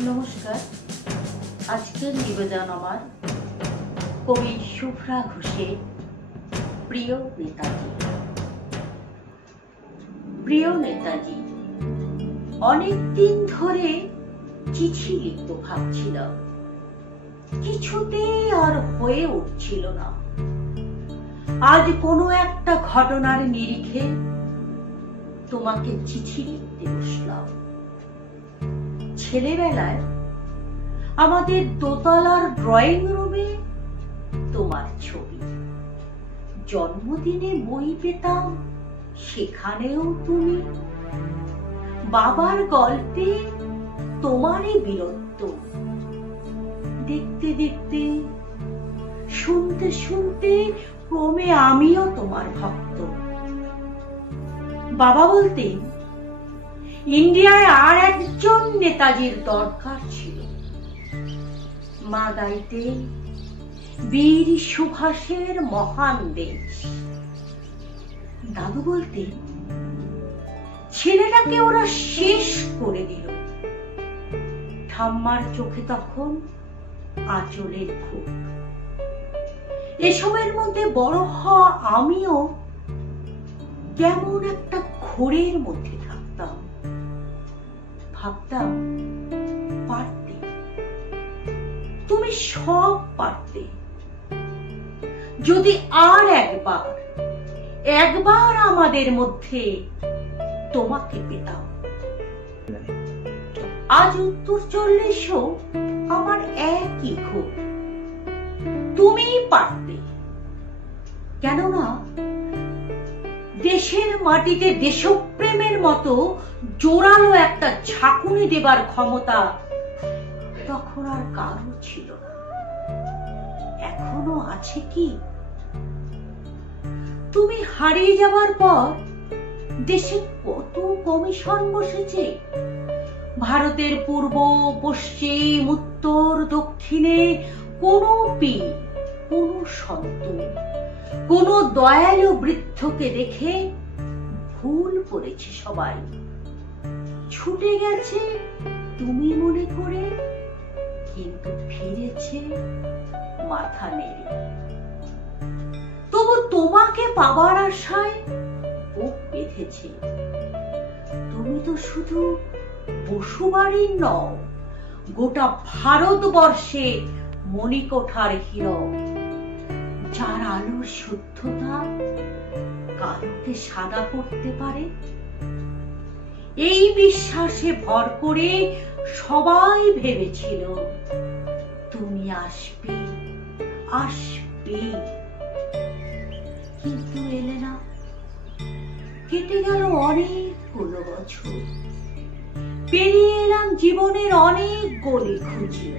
নমস্কার। আজকের নিবেদন আমার কবি শুভ্রা ঘোষের প্রিয় নেতাজি। প্রিয় নেতাজি, অনেকদিন ধরে চিঠি লিখতে ভাবছিলাম, কিছুতেই আর হয়ে উঠছিল না। আজ কোনো একটা ঘটনার নিরিখে তোমাকে চিঠি লিখতে বসলাম। ছেলেবেলায় আমাদের দোতলার ড্রয়িং রুমে তোমার ছবি, জন্মদিনে বই পেতাম, সেখানেও তুমি। বাবার গল্পে তোমারই বীরত্ব, দেখতে দেখতে শুনতে শুনতে ক্রমে আমিও তোমার ভক্ত। বাবা বলতেন ইন্ডিয়ায় আর একজন নেতাজির দরকার ছিল। মা গাইতেন বীর সুভাষের মহান দেশ। দাদু বলতেন ছেলেটাকে ওরা শেষ করে দিল। ঠাম্মার চোখে তখন আঁচলের খুব। এসবের মধ্যে বড় হওয়া আমিও কেমন একটা ঘোরের মধ্যে থাকতাম। ভাবতাম পারতে, তুমি সব পারতে, যদি আর একবার আমাদের মধ্যে তোমাকে পেতাম। আজ উত্তর 40 আমার একই ঘোর, তুমি পারতে। কেননা দেশের মাটিতে দেশপ্রেমের মতো জোরালো একটা ঝাঁকুনি দেবার ক্ষমতা তখন আর কারো ছিল না। এখনো আছে কি? তুমি হারিয়ে যাবার পর দেশে কত কমিশন বসেছে। ভারতের পূর্ব, পশ্চিম, উত্তর, দক্ষিণে কোন পীর, কোন সন্ত, কোন দয়ালু বৃদ্ধকে দেখে ভুল করেছে সবাই, ছুটে গেছে তুমি মনে করে, কিন্তু ফিরেছে মাথা নেড়ে। তবু তোমাকে পাবার আশায় বুক বেঁধেছে। তুমি তো শুধু বসুবাড়ির নও, গোটা ভারতবর্ষে মণিকোঠার হীরক, যার আলোর শুদ্ধতা কালোকে সাদা করতে পারে। এই বিশ্বাসে ভর করে সবাই ভেবেছিল তুমি আসবে আসবে, কিন্তু এলে না। কেটে গেল অনেকগুলো বছর, পেরিয়ে এলাম জীবনের অনেক গলি খুঁজি।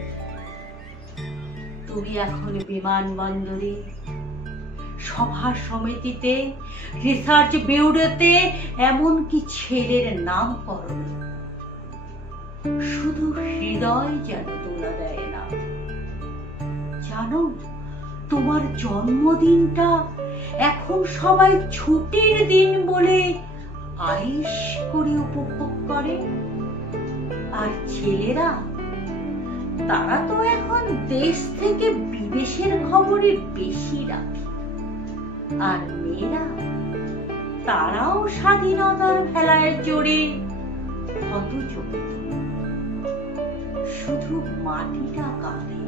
তুমি এখন বিমানবন্দরে, সভা সমিতিতে, রিসার্চ ব্যুরোতে, এমনকি ছেলের নামকরণে। শুধু হৃদয় যেন দোলা দেয় না। জানো, তোমার জন্মদিনটা এখন সবাই ছুটির দিন বলে আয়েশ করে উপভোগ করে। আর ছেলেরা, তারা তো এখন দেশ থেকে বিদেশের খবরে বেশি রাখে। আর মেয়েরা, তারাও স্বাধীনতার ভেলায় চড়ে হতচকিত। শুধু মাটিটা কাঁদে,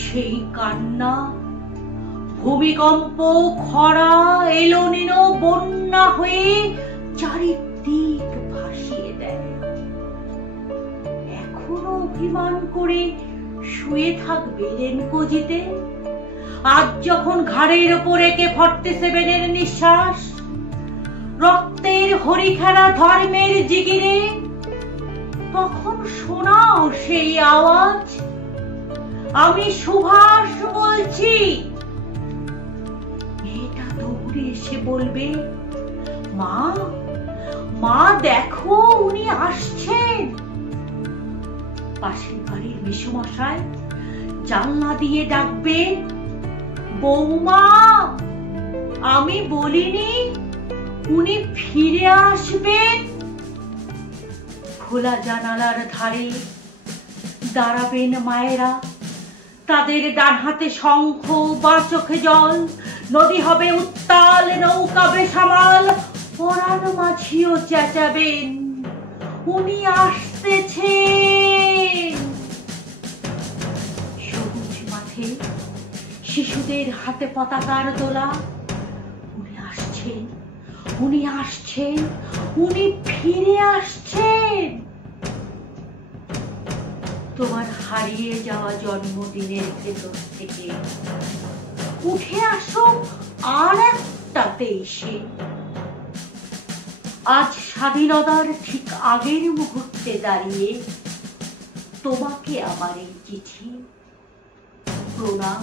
সেই কান্না ভূমিকম্প, খরা, এলোনিনো বন্যা হয়ে চারিদিক ভাসিয়ে দেয়। এখনো অভিমান করে শুয়ে থাকবে রেনকোজিতে, আজ যখন ঘাড়ের ওপর একে 47-এর নিঃশ্বাস, রক্তের হরিখেলা ধর্মের জিগিরে, তখন শোনাও সেই আওয়াজ, আমি সুভাষ বলছি। মেয়েটা দৌড়ে এসে বলবে, মা মা দেখো, উনি আসছেন। পাশের বাড়ির মেসোমশাই জানলা দিয়ে ডাকবে, বৌমা আমি বলিনি উনি ফিরে আসবেন। খোলা জানালার ধারে দাঁড়াবেন মায়েরা, তাদের ডান হাতে শঙ্খ, বা চোখে জল, নদী হবে উত্তাল, নৌকা বেসামাল। পরাণ মাঝিও চেঁচাবেন, উনি আসতেছেন। সবুজ মাঠে শিশুদের হাতে পতাকার দোলা, উনি আসছেন, উনি আসছেন, উনি ফিরে আসছেন। তোমার হারিয়ে যাওয়া জন্মদিনের ভেতর থেকে উঠে আসো আর একটা দেশে। আজ স্বাধীনতার ঠিক আগের মুহূর্তে দাঁড়িয়ে তোমাকে আমার এই চিঠি। প্রণাম।